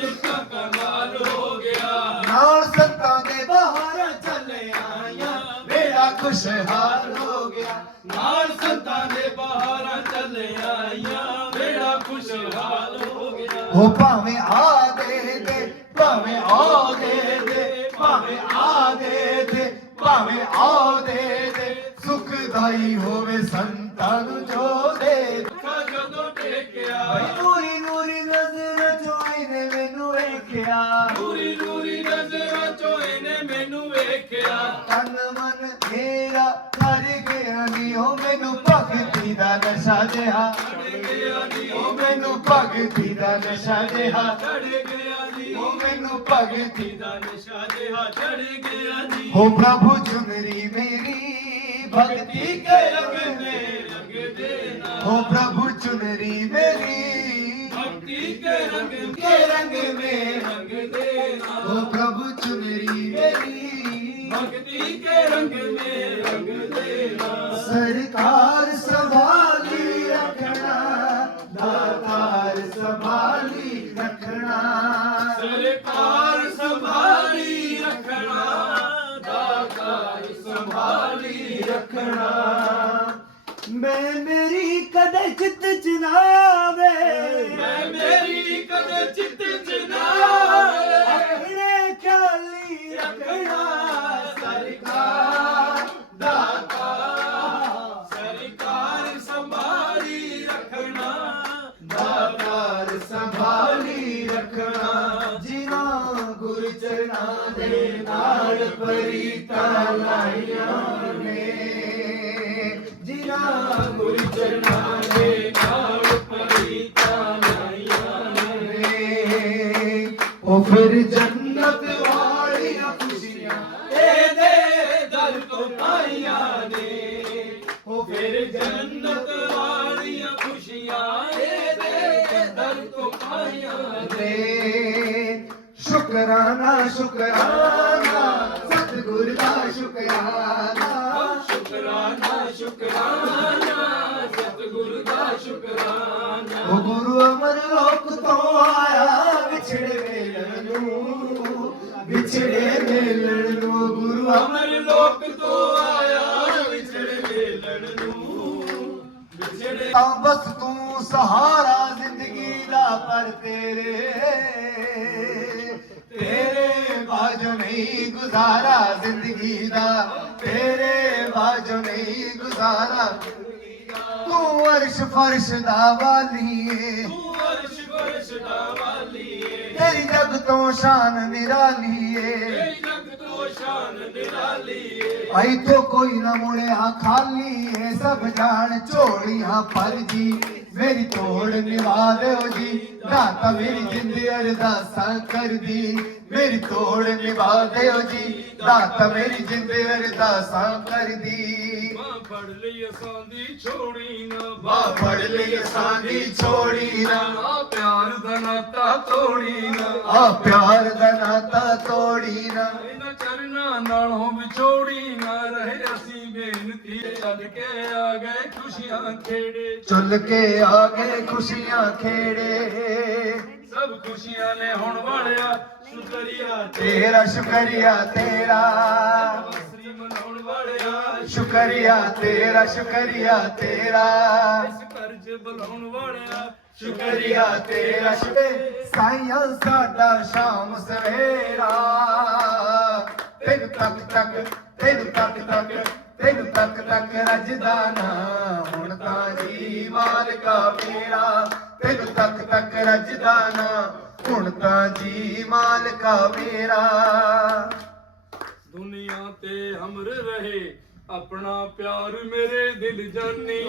ਜਿੱਕਾ ਕੰਗਾਲ ਹੋ ਗਿਆ ਨਾਲ ਸੰਤਾਂ ਦੇ ਬਹਾਰਾਂ ਚੱਲੇ ਆਇਆ ਮੇਰਾ ਖੁਸ਼ਹਾਲ ਹੋ ਗਿਆ। ਨਾਲ ਸੰਤਾਂ ਦੇ ਬਹਾਰਾਂ ਚੱਲੇ ਆਈਆਂ। ਬੇੜਾ ਖੁਸ਼ਹਾਲ ਹੋ ਗਿਆ। ਹੋ ਭਾਵੇਂ ਆ ਦੇ ਦੇ, ਭਾਵੇਂ ਆ ਦੇ ਦੇ, ਭਾਵੇਂ ਆ ਦੇ ਦੇ, ਭਾਵੇਂ ਆ ਜਿਹਾ। ਚੜ ਗਿਆ ਨੀ ਉਹ ਮੈਨੂੰ ਭਗਤੀ ਦਾ ਨਸ਼ਾ ਜਿਹਾ। ਚੜ ਗਿਆ ਨੀ ਉਹ ਮੈਨੂੰ ਭਗਤੀ ਦਾ ਨਸ਼ਾ ਜਿਹਾ। ਚੜ ਗਿਆ ਨੀ ਹੋ ਪ੍ਰਭੂ ਚੁਨਰੀ ਮੇਰੀ ਭਗਤੀ ਕੇ ਰੰਗ ਰੰਗਦੇ ਰੰਗਦੇ ਨਾ ਹੋ ਪ੍ਰਭੂ ਚੁਨਰੀ ਮੇਰੀ ਭਗਤੀ ਕੇ ਰੰਗ ਕੇ ਰੰਗ ਮੇ ਰੰਗਦੇ ਨਾ ਹੋ ਪ੍ਰਭੂ ਚੁਨਰੀ ਮੇਰੀ ਭਗਤੀ ਕੇ ਰੰਗ ਮੇ ਰੰਗਦੇ ਨਾ ਸਰਕਾਰ ਰੱਖਣਾ ਦਾਤਾਰ ਸੰਭਾਲੀ ਰੱਖਣਾ। ਸਰਕਾਰ ਸੰਭਾਲੀ ਰੱਖਣਾ। ਦਾਤਾਰ ਸੰਭਾਲੀ ਰੱਖਣਾ। ਮੈਂ ਮੇਰੀ ਕਦੇ ਚਿੱਤ ਚ ਨਾ ਆਵੇ। ਮੈਂ ਮੇਰੀ ਕਦੇ ਚਿੱਤ ਗੁਰ ਚਰਨਾਂ ਦੇ ਨਾਲ ਪਰੀਤਾਂ ਲਾਈਆਂ ਨੇ ਜਿਨ੍ਹਾਂ ਗੁਰ ਚਰਨਾਂ ਦੇ ਨਾਲ ਪਰੀਤਾਂ ਲਾਈਆਂ ਨੇ ਸਹਾਰਾ ਜ਼ਿੰਦਗੀ ਦਾ ਪਰ ਤੇਰੇ ਤੇਰੇ ਬਾਝੋਂ ਨਹੀਂ ਗੁਜ਼ਾਰਾ ਜ਼ਿੰਦਗੀ ਦਾ ਤੇਰੇ ਬਾਝੋਂ ਨਹੀਂ ਗੁਜ਼ਾਰਾ ਤੂੰ ਅਰਸ਼ ਫਰਸ਼ ਦਾ ਵਾਲੀ ਏ। ਤੂੰ ਅਰਸ਼ ਫਰਸ਼ ਦਾ ਵਾਲੀ ਏ। ਤੇਰੀ ਜਗ ਤੋਂ ਸ਼ਾਨ ਨਿਰਾਲੀ ਏ। ਤੇਰੀ ਜਗ ਤੋਂ ਸ਼ਾਨ ਨਿਰਾਲੀ ਏ। ਆਈ ਤੋਂ ਕੋਈ ਨਾ ਮੁੜਿਆ ਖਾਲੀ ਏ। ਸਭ ਜਾਣ ਝੋਲੀਆਂ ਫਰਜੀ ਮੇਰੀ ਤੋੜ ਨਿਵਾ ਦਿਓ ਜੀ। ਦਾਤਾ ਮੇਰੀ ਜਿੰਦ ਅਰਦਾਸਾਂ ਕਰਦੀ। ਮੇਰੀ ਤੋੜ ਨਿਵਾ ਦਿਓ ਜੀ। ਦਾਤਾ ਮੇਰੀ ਜਿੰਦ ਅਰਦਾਸਾਂ ਕਰਦੀ। ਮਾਂ ਫੜ ਲਈ ਅਸਾਂ ਦੀ ਛੋੜੀ ਨਾ। ਬਾ ਫੜ ਲਈ ਸਾਡੀ ਛੋੜੀ ਨਾ। ਆ ਪਿਆਰ ਦਾ ਨਾਤਾ ਤੋੜੀ ਨਾ। ਆ ਪਿਆਰ ਦਾ ਨਾਤਾ ਤੋੜੀ ਨਾ। ਨਾਲੋਂ ਵਿਛੋੜੀ ਨਾ ਰਹੇ ਅਸੀਂ ਬੇਨਤੀ। ਚੱਲ ਕੇ ਆ ਗਏ ਖੁਸ਼ੀਆਂ ਖੇੜੇ। ਚੁੱਲ ਕੇ ਆ ਗਏ ਖੁਸ਼ੀਆਂ ਖੇੜੇ। ਸਭ ਖੁਸ਼ੀਆਂ ਨੇ ਹੁਣ ਵਾਲਿਆ ਸ਼ੁਕਰੀਆ ਤੇਰਾ ਸ਼ੁਕਰੀਆ ਤੇਰਾ। ਸ੍ਰੀ ਮਨਾਉਣ ਵਾਲਿਆ ਸ਼ੁਕਰੀਆ ਤੇਰਾ ਸ਼ੁਕਰੀਆ ਤੇਰਾ। ਇਸ ਕਰਜ ਬੁਲਾਉਣ ਵਾਲਿਆ ਸ਼ੁਕਰੀਆ ਤੇਰਾ। ਸ਼ੁਕਰ ਸਾਈਆਂ ਸਾਡਾ ਸ਼ਾਮ ਸਵੇਰਾ। ਤੈਨੂੰ ਤੱਕ ਤੱਕ ਤੈਨੂੰ ਤੱਕ ਤੱਕ ਤੈਨੂੰ ਤੱਕ ਤੱਕ ਰਜਦਾ ਨਾ। ਹੁਣ ਤਾਂ ਜੀ ਮਾਲਕਾ ਮੇਰਾ ਤੈਨੂੰ ਤੱਕ ਤੱਕ ਰਜਦਾ ਨਾ। ਹੁਣ ਤਾਂ ਜੀ ਮਾਲਕਾ ਮੇਰਾ ਦੁਨੀਆ ਤੇ ਹਮਰ ਰਹੇ ਆਪਣਾ ਪਿਆਰ ਮੇਰੇ ਦਿਲ ਜਾਨੀ।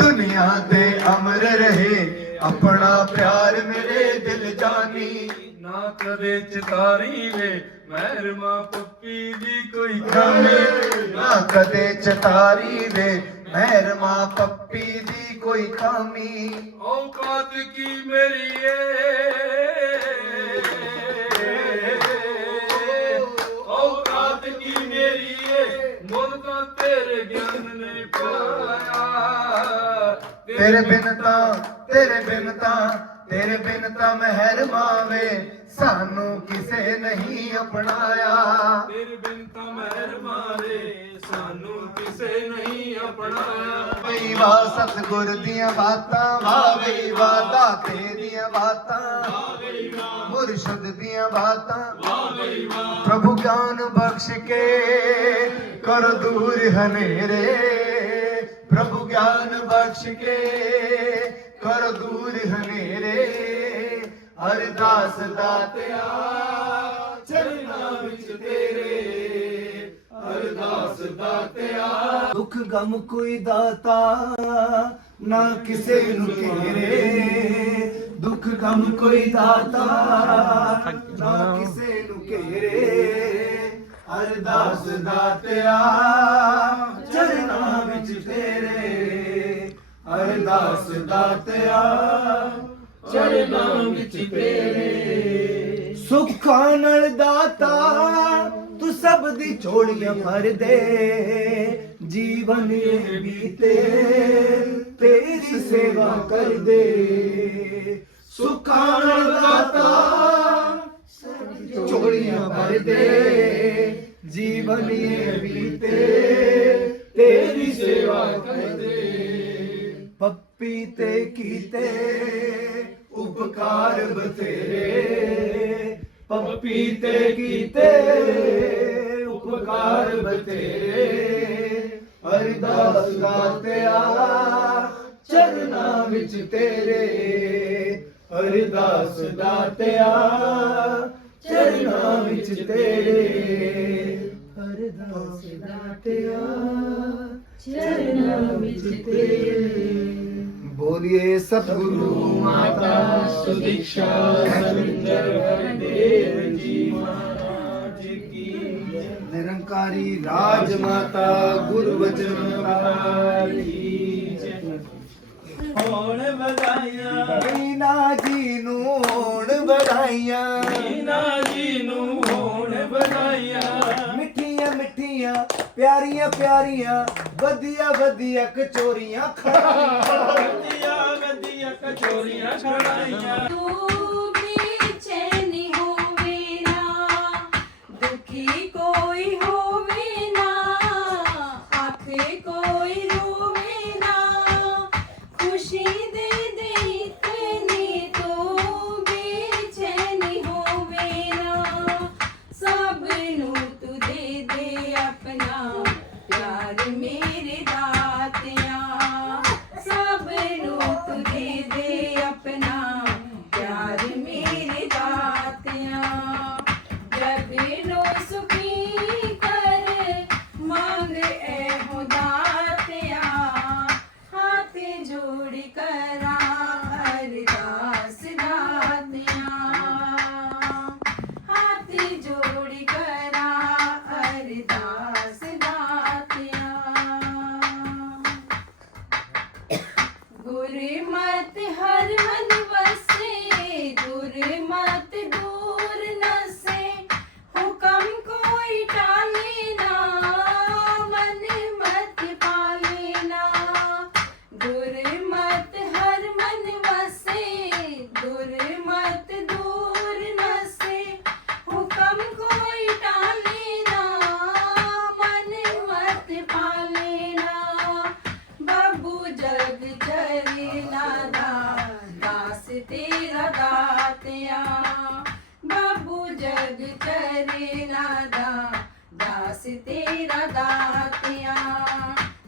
ਦੁਨੀਆ ਤੇ ਅਮਰ ਰਹੇ ਆਪਣਾ ਪਿਆਰ ਮੇਰੇ ਨਾ ਕਦੇ ਚਿਤਾਰੀ ਵੇ, ਮਹਿਰਮਾ ਪੱਪੀ ਦੀ ਕੋਈ ਕਮੀ ਨਾ ਕਦੇ ਚਤਾਰੀ ਵੇ, ਮਹਿਰਮਾ ਪੱਪੀ ਦੀ ਕੋਈ ਖਾਮੀ ਔਕਾਤ ਕੀ ਮੇਰੀ ਏ? ਔਕਾਤ ਕੀ ਮੇਰੀ ਏ? ਮੁੱਲ ਤਾਂ ਤੇਰੇ ਗਿਆਨ ਨੇ ਪਾਇਆ। ਤੇਰੇ ਬਿਨ ਤਾਂ, ਤੇਰੇ ਬਿਨ ਤਾਂ ਤੇਰੇ ਬਿਨ ਤਾਂ ਮਹਿਰ ਮਾਵੇ ਸਾਨੂੰ ਕਿਸੇ ਨਹੀਂ ਅਪਣਾਇਆ। ਤੇਰੇ ਬਿਨ ਤਾਂ ਮਹਿਰ ਮਾਰੇ ਸਾਨੂੰ ਕਿਸੇ ਨਹੀਂ ਅਪਣਾਇਆ। ਬਈ ਵਾ ਸਤਗੁਰ ਦੀਆਂ ਬਾਤਾਂ ਵਾ ਬਈ ਵਾ ਦਾਤੇ ਦੀਆਂ ਬਾਤਾਂ ਮੁਰਸ਼ਦ ਦੀਆਂ ਬਾਤਾਂ। ਪ੍ਰਭੂ ਗਿਆਨ ਬਖਸ਼ ਕੇ ਕਰ ਦੂਰ ਹਨੇਰੇ। ਪ੍ਰਭੂ ਗਿਆਨ ਬਖਸ਼ ਕੇ ਕਰ ਦੂਰ ਹਨੇਰੇ, ਅਰਦਾਸ ਦਾਤਿਆ ਚਰਨਾਂ ਵਿੱਚ ਤੇਰੇ। ਅਰਦਾਸ ਦਾਤਿਆ ਦੁੱਖ ਗਮ ਕੋਈ ਦਾਤਾ, ਨਾ ਕਿਸੇ ਨੂੰ ਘੇਰੇ। ਦੁੱਖ ਗਮ ਕੋਈ ਦਾਤਾ, ਨਾ ਕਿਸੇ ਨੂੰ ਘੇਰੇ। ਅਰਦਾਸ ਦਾਤਿਆ ਚਰਨਾਂ ਵਿੱਚ ਤੇਰੇ। ਅਰਦਾਸ ਦਾਤਿਆ, ਚਰਨਾਂ ਵਿੱਚ ਤੇਰੇ। ਸੁੱਖਾਂ ਨਾਲ ਦਾਤਾ, ਤੂੰ ਸਭ ਦੀ ਝੋਲੀਆਂ ਭਰ ਦੇ। ਜੀਵਨ ਇਹ ਬੀਤੇ, ਤੇਰੀ ਸੇਵਾ ਕਰ ਦੇ। ਸੁੱਖਾਂ ਨਾਲ ਦਾਤਾ ਝੋਲੀਆਂ ਭਰ ਦੇ। ਜੀਵਨ ਇਹ ਬੀਤੇ। ਪੱਪੀ ਕੀਤੇ ਉਪਕਾਰ ਬਥੇਰੇ। ਪੱਪੀ ਤੇ ਕੀਤੇ ਉਪਕਾਰ ਬਥੇਰੇ। ਅਰਦਾਸ ਦਾਤਿਆ ਚਰਨਾ ਵਿੱਚ ਤੇਰੇ। ਅਰਦਾਸ ਦਾਤਿਆ ਚਰਨਾ ਵਿੱਚ ਤੇਰੇ। ਅਰਦਾਸ ਦਾਤਿਆ ਚਰਨਾਂ ਵਿੱਚ ਤੇਰੇ। ਬੋਲੀਏ ਸਤਿਗੁਰੂ ਮਾਤਾ ਸੁਦੀक्षा ਸਰਿੰਦਰ ਹਰਦੇਵ ਜੀ ਮਹਾਰਾਜ ਕੀ। ਨਿਰੰਕਾਰੀ ਰਾਜ ਮਾਤਾ ਗੁਰ ਵਚਨ ਕੀ ਜੈ। ਹੋਣ ਵਧਾਈਆਂ ਮੀਨਾ ਜੀ ਨੂੰ ਹੋਣ ਵਧਾਈਆਂ ਮੀਨਾ ਜੀ ਨੂੰ ਹੋਣ ਵਧਾਈਆਂ ਮਿੱਠੀਆਂ ਮਿੱਠੀਆਂ ਪਿਆਰੀਆਂ ਪਿਆਰੀਆਂ ਵਧੀਆ ਵਧੀਆ ਕਚੋਰੀਆਂ ਖੜਾਈਆਂ ਵਧੀਆ ਕਚੋਰੀਆਂ ਖੜਾਈਆਂ। ਦਾਸ ਤੇਰਾ ਦਾਤਿਆ। ਬਾਬੂ ਜਗ ਚਰੇ ਦਾ, ਦਾਸ ਤੇਰਾ ਦਾਤਿਆ।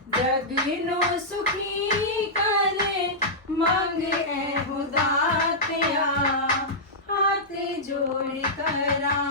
ਜਗ ਨੂੰ ਸੁਖੀ ਕਰੇ, ਮੰਗ ਇਹੋ ਦਾਤਿਆ। ਹੱਥ ਜੋੜ ਕਰਾਂ